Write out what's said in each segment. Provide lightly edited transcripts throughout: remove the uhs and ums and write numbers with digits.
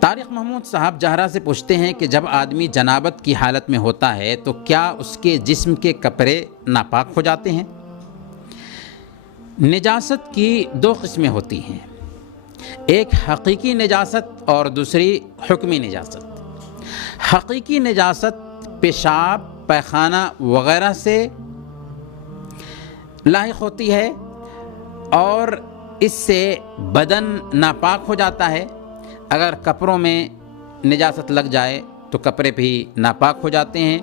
طارق محمود صاحب جہرہ سے پوچھتے ہیں کہ جب آدمی جنابت کی حالت میں ہوتا ہے تو کیا اس کے جسم کے کپڑے ناپاک ہو جاتے ہیں؟ نجاست کی دو قسمیں ہوتی ہیں، ایک حقیقی نجاست اور دوسری حکمی نجاست۔ حقیقی نجاست پیشاب، پیخانہ وغیرہ سے لاحق ہوتی ہے اور اس سے بدن ناپاک ہو جاتا ہے۔ اگر کپڑوں میں نجاست لگ جائے تو کپڑے بھی ناپاک ہو جاتے ہیں،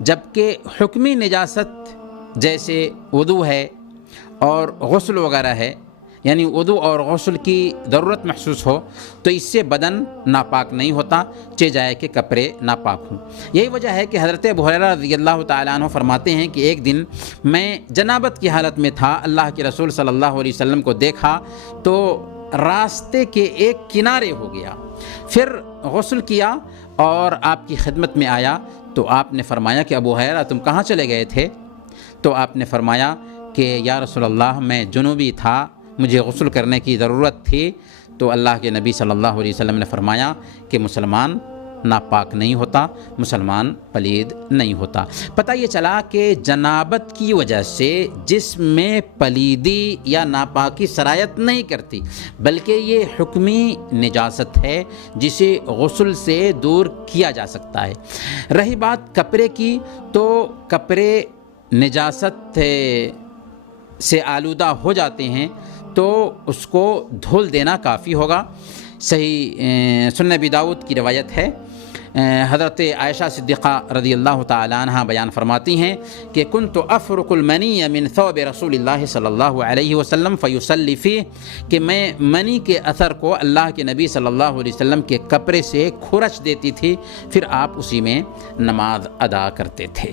جبکہ حکمی نجاست جیسے وضو ہے اور غسل وغیرہ ہے، یعنی وضو اور غسل کی ضرورت محسوس ہو تو اس سے بدن ناپاک نہیں ہوتا، چہ جائے کہ کپڑے ناپاک ہوں۔ یہی وجہ ہے کہ حضرت ابو ہریرہ رضی اللہ تعالیٰ عنہ فرماتے ہیں کہ ایک دن میں جنابت کی حالت میں تھا، اللہ کے رسول صلی اللہ علیہ وسلم کو دیکھا تو راستے کے ایک کنارے ہو گیا، پھر غسل کیا اور آپ کی خدمت میں آیا تو آپ نے فرمایا کہ ابو ہریرہ تم کہاں چلے گئے تھے؟ تو آپ نے فرمایا کہ یا رسول اللہ میں جنوبی تھا، مجھے غسل کرنے کی ضرورت تھی۔ تو اللہ کے نبی صلی اللہ علیہ وسلم نے فرمایا کہ مسلمان ناپاک نہیں ہوتا، مسلمان پلید نہیں ہوتا۔ پتہ یہ چلا کہ جنابت کی وجہ سے جسم میں پلیدی یا ناپاکی سرایت نہیں کرتی، بلکہ یہ حکمی نجاست ہے جسے غسل سے دور کیا جا سکتا ہے۔ رہی بات کپڑے کی، تو کپڑے نجاست سے آلودہ ہو جاتے ہیں تو اس کو دھل دینا کافی ہوگا۔ صحیح سنن ابی داؤد کی روایت ہے، حضرت عائشہ صدیقہ رضی اللہ تعالی عنہ بیان فرماتی ہیں کہ کنت افرق المنی من ثوب رسول اللہ صلی اللہ علیہ وسلم فیصلی فیہ، کہ میں منی کے اثر کو اللہ کے نبی صلی اللہ علیہ وسلم کے کپڑے سے کھرچ دیتی تھی، پھر آپ اسی میں نماز ادا کرتے تھے۔